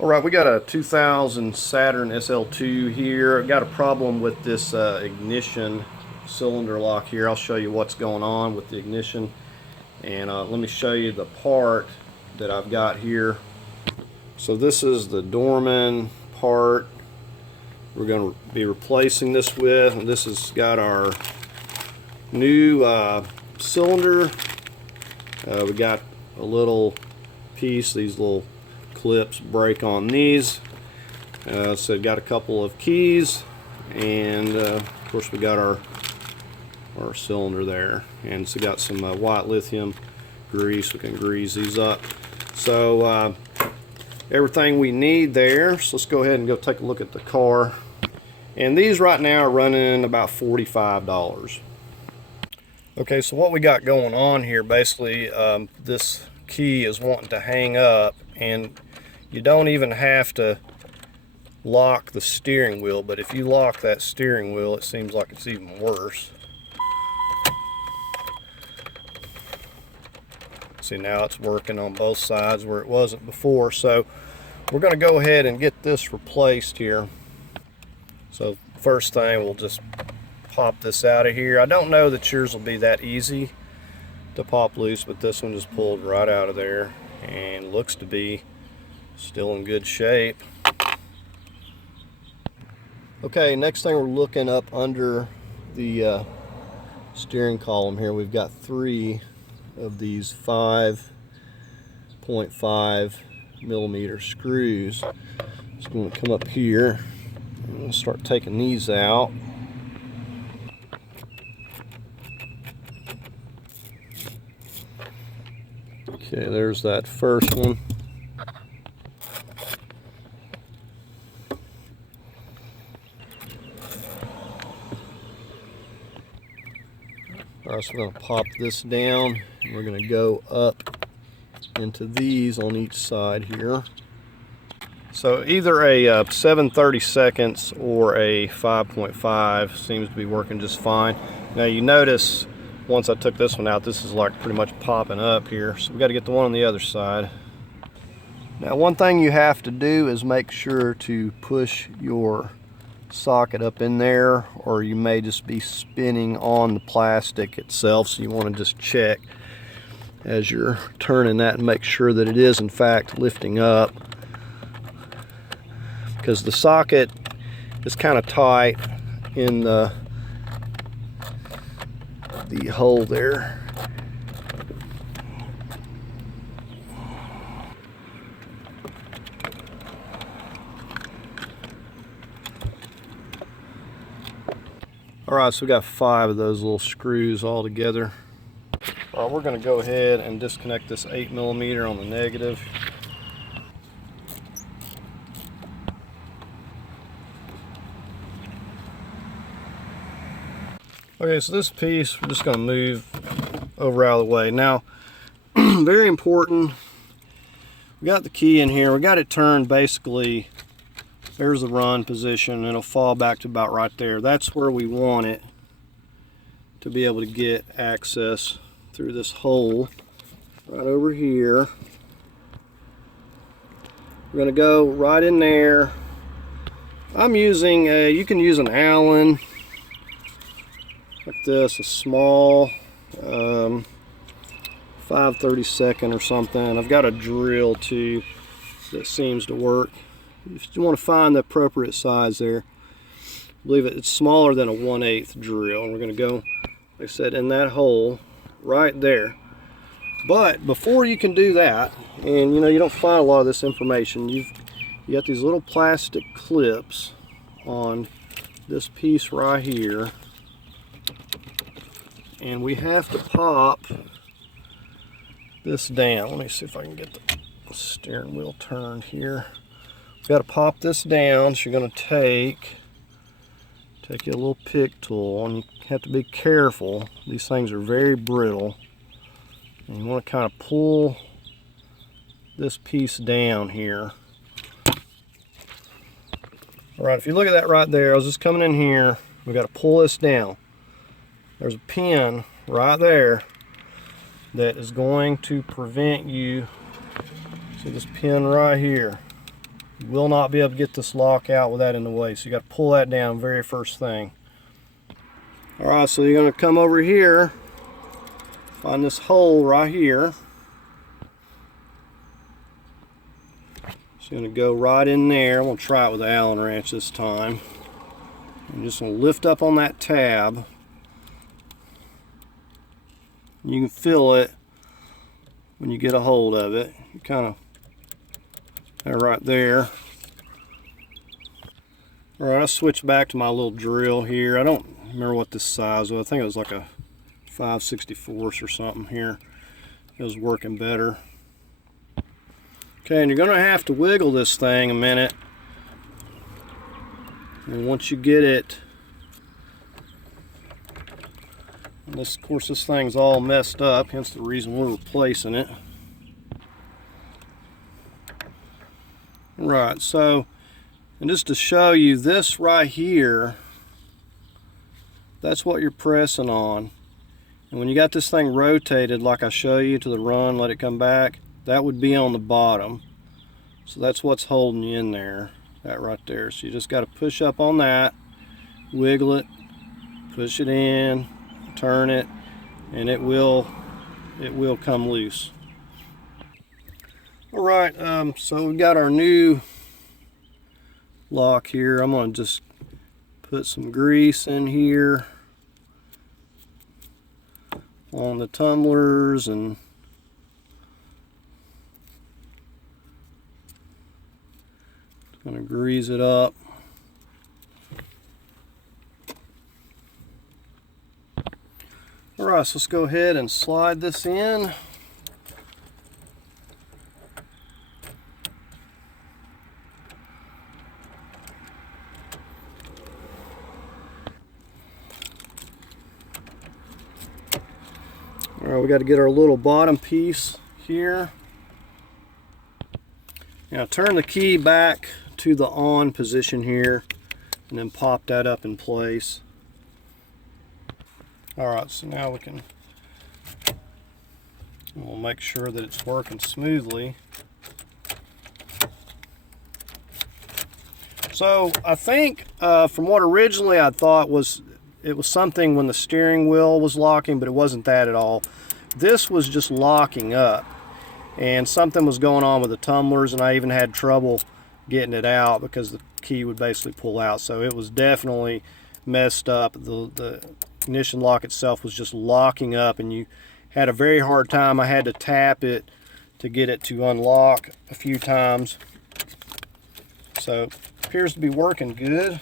Alright, we got a 2000 Saturn SL2 here. Got a problem with this ignition cylinder lock here. I'll show you what's going on with the ignition. And let me show you the part that I've got here. So this is the Dorman part we're going to be replacing this with. And this has got our new cylinder. We got a little piece, these little clips break on these. So got a couple of keys, and of course we got our cylinder there, and it's got some white lithium grease. We can grease these up. So everything we need there. So let's go ahead and go take a look at the car. And these right now are running about $45. Okay, so what we got going on here, basically, this key is wanting to hang up, and you don't even have to lock the steering wheel, but if you lock that steering wheel, it seems like it's even worse. See, now it's working on both sides where it wasn't before. So we're going to go ahead and get this replaced here. So first thing, we'll just pop this out of here. I don't know that yours will be that easy to pop loose, but this one just pulled right out of there and looks to be still in good shape. Okay, next thing, we're looking up under the steering column here. We've got 3 of these 5.5 millimeter screws. Just going to come up here and start taking these out. Okay, there's that first one. Alright, so we're going to pop this down, and we're going to go up into these on each side here. So either a 7/32 or a 5.5 seems to be working just fine. Now you notice once I took this one out, this is like pretty much popping up here. So we got to get the one on the other side. Now one thing you have to do is make sure to push your socket up in there, or you may just be spinning on the plastic itself. So you want to just check as you're turning that and make sure that it is in fact lifting up, because the socket is kind of tight in the hole there. Alright, so we got 5 of those little screws all together. Alright, we're going to go ahead and disconnect this 8mm on the negative. Okay, so this piece we're just going to move over out of the way. Now, very important, we got the key in here. We got it turned basically. There's the run position, and it'll fall back to about right there. That's where we want it to be able to get access through this hole right over here. We're going to go right in there. I'm using you can use an Allen like this, a small 5/32 or something. I've got a drill too that seems to work. If you want to find the appropriate size there, I believe it's smaller than a 1/8 drill, and we're going to go, like I said, in that hole right there. But before you can do that, and you know, you don't find a lot of this information, you got these little plastic clips on this piece right here, and we have to pop this down. Let me see if I can get the steering wheel turned here. Got to pop this down. So you're going to take you a little pick tool, and you have to be careful. These things are very brittle, and you want to kind of pull this piece down here. All right, if you look at that right there, I was just coming in here. We got to pull this down. There's a pin right there that is going to prevent you. See this pin right here? You will not be able to get this lock out with that in the way, so you got to pull that down very first thing. Alright, so you're going to come over here, find this hole right here. So you're going to go right in there. I'm going to try it with the Allen wrench this time. I'm just going to lift up on that tab. You can feel it when you get a hold of it. You kind of, right there. Alright, I'll switch back to my little drill here. I don't remember what this size was. I think it was like a 5/64 or something here. It was working better. Okay, and you're going to have to wiggle this thing a minute. And once you get it, and this, of course, this thing's all messed up, hence the reason we're replacing it. Right, so, and just to show you this right here, that's what you're pressing on. And when you got this thing rotated, like I show you to the run, let it come back, that would be on the bottom. So that's what's holding you in there, that right there. So you just got to push up on that, wiggle it, push it in, turn it, and it will come loose. All right, so we've got our new lock here. I'm going to just put some grease in here on the tumblers and going to grease it up. All right, so let's go ahead and slide this in. All right, we got to get our little bottom piece here. Now turn the key back to the on position here and then pop that up in place. Alright, so now we'll make sure that it's working smoothly. So I think from what originally I thought it was something when the steering wheel was locking, but it wasn't that at all. This was just locking up, and something was going on with the tumblers, and I even had trouble getting it out because the key would basically pull out. So it was definitely messed up. The ignition lock itself was just locking up, and you had a very hard time. I had to tap it to get it to unlock a few times. So it appears to be working good.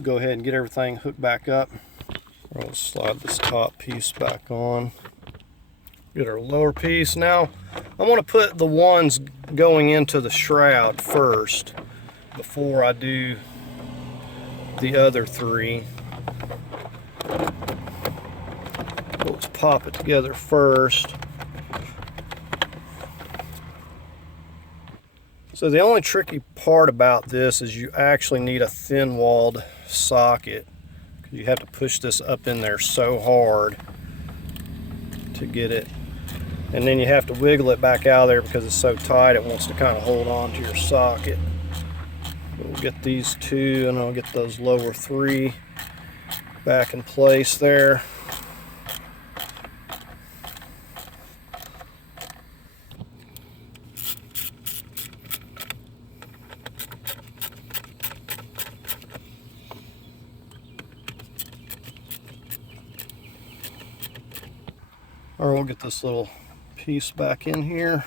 Go ahead and get everything hooked back up. We'll slide this top piece back on. Get our lower piece. Now I want to put the ones going into the shroud first before I do the other three. Let's pop it together first. So the only tricky part about this is you actually need a thin-walled socket. You have to push this up in there so hard to get it. And then you have to wiggle it back out of there because it's so tight it wants to kind of hold on to your socket. We'll get these two and I'll get those lower three back in place there. Or we'll get this little piece back in here.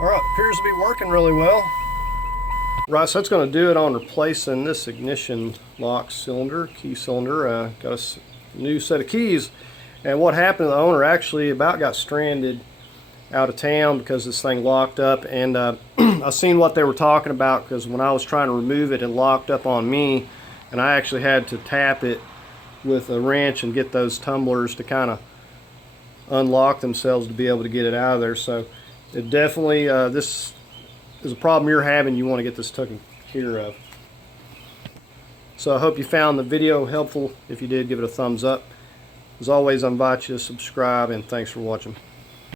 Alright, appears to be working really well. Right, so that's going to do it on replacing this ignition lock cylinder, key cylinder. Got a new set of keys. And what happened, the owner actually about got stranded out of town because this thing locked up. And I I seen what they were talking about, because when I was trying to remove it, it locked up on me, and I actually had to tap it with a wrench and get those tumblers to kind of unlock themselves to be able to get it out of there. So it definitely, this is a problem you're having. You want to get this taken care of. So I hope you found the video helpful. If you did, give it a thumbs up. As always, I invite you to subscribe, and thanks for watching.